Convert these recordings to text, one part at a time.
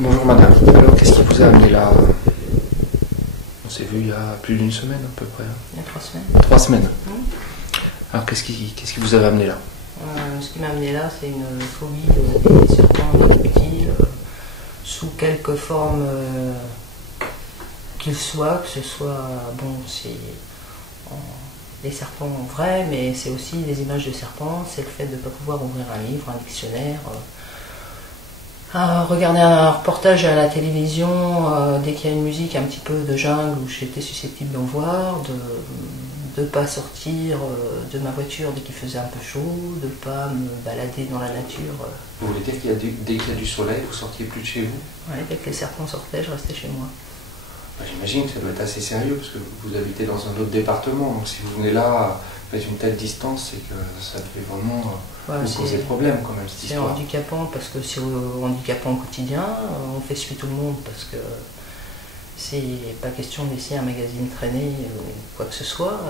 Bonjour madame, alors qu'est-ce qui vous a amené là? On s'est vu il y a plus d'une semaine à peu près. Il y a 3 semaines. 3 semaines. Alors qu'est-ce qui vous avait amené là? Ce qui m'a amené là, c'est une phobie des serpents reptiles, sous quelque forme qu'ils soient, que ce soit, bon, c'est des serpents vrais, mais c'est aussi des images de serpents, c'est le fait de ne pas pouvoir ouvrir un livre, un dictionnaire, regarder un reportage à la télévision, dès qu'il y a une musique un petit peu de jungle où j'étais susceptible d'en voir, de ne pas sortir de ma voiture dès qu'il faisait un peu chaud, de ne pas me balader dans la nature. Vous voulez dire qu'il y a dès qu'il y a du soleil, vous sortiez plus de chez vous? Ouais, dès que les serpents sortaient, je restais chez moi. J'imagine que ça doit être assez sérieux parce que vous habitez dans un autre département, donc si vous venez là avec une telle distance, c'est que ça devait vraiment vous poser problème quand même cette histoire. C'est handicapant parce que c'est handicapant au quotidien, on fait suite tout le monde parce que c'est pas question de laisser un magazine traîner ou quoi que ce soit,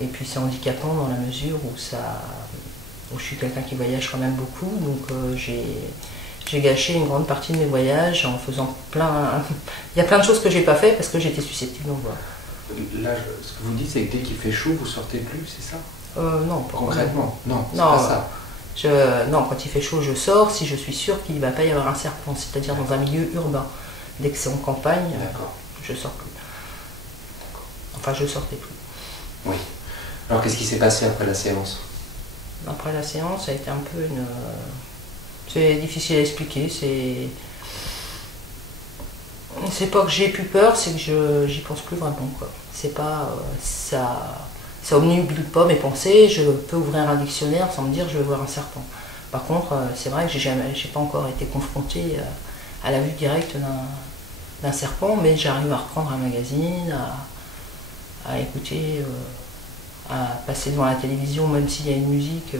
et puis c'est handicapant dans la mesure où je suis quelqu'un qui voyage quand même beaucoup, donc j'ai gâché une grande partie de mes voyages en faisant plein... Il y a plein de choses que j'ai pas fait parce que j'étais susceptible d'en voir. Là, ce que vous dites, c'est que dès qu'il fait chaud, vous sortez plus, c'est ça? Non, pas concrètement. Non, c'est pas ça. Non, quand il fait chaud, je sors si je suis sûre qu'il ne va pas y avoir un serpent, c'est-à-dire dans un milieu urbain. Dès que c'est en campagne, je sors plus. Enfin, je sortais plus. Oui. Alors, qu'est-ce qui s'est passé après la séance? Après la séance, ça a été un peu une... C'est difficile à expliquer, c'est pas que j'ai plus peur, c'est que j'y pense plus vraiment, quoi. C'est pas... ça obnubile pas mes pensées, je peux ouvrir un dictionnaire sans me dire je vais voir un serpent. Par contre, c'est vrai que j'ai pas encore été confrontée à la vue directe d'un serpent, mais j'arrive à reprendre un magazine, à écouter, à passer devant la télévision, même s'il y a une musique,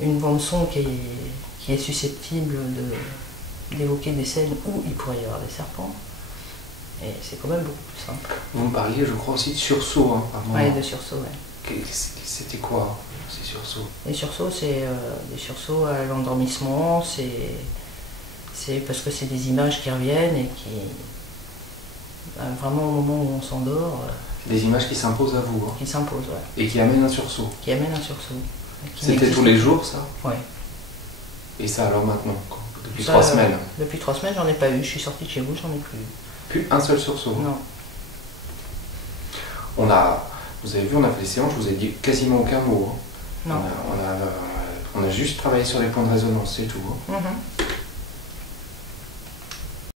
une bande son qui est susceptible d'évoquer des scènes où il pourrait y avoir des serpents. Et c'est quand même beaucoup plus simple. Vous me parliez, je crois, aussi de sursauts. Hein, oui, de sursauts, oui. C'était quoi, ces sursauts? Les sursauts, c'est des sursauts à l'endormissement, c'est parce que c'est des images qui reviennent et qui, vraiment au moment où on s'endort... des images qui s'imposent à vous. Hein. Qui s'imposent, oui. Et qui amènent un sursaut. Qui amènent un sursaut. C'était tous les jours, ça? Oui. Et ça alors maintenant, depuis 3 semaines? Depuis 3 semaines, j'en ai pas eu. Je suis sortie de chez vous, j'en ai plus eu. Plus un seul sursaut? Non. Vous avez vu, on a fait des séances, je vous ai dit quasiment aucun mot. Hein. Non. On a juste travaillé sur les points de résonance, c'est tout. Hein.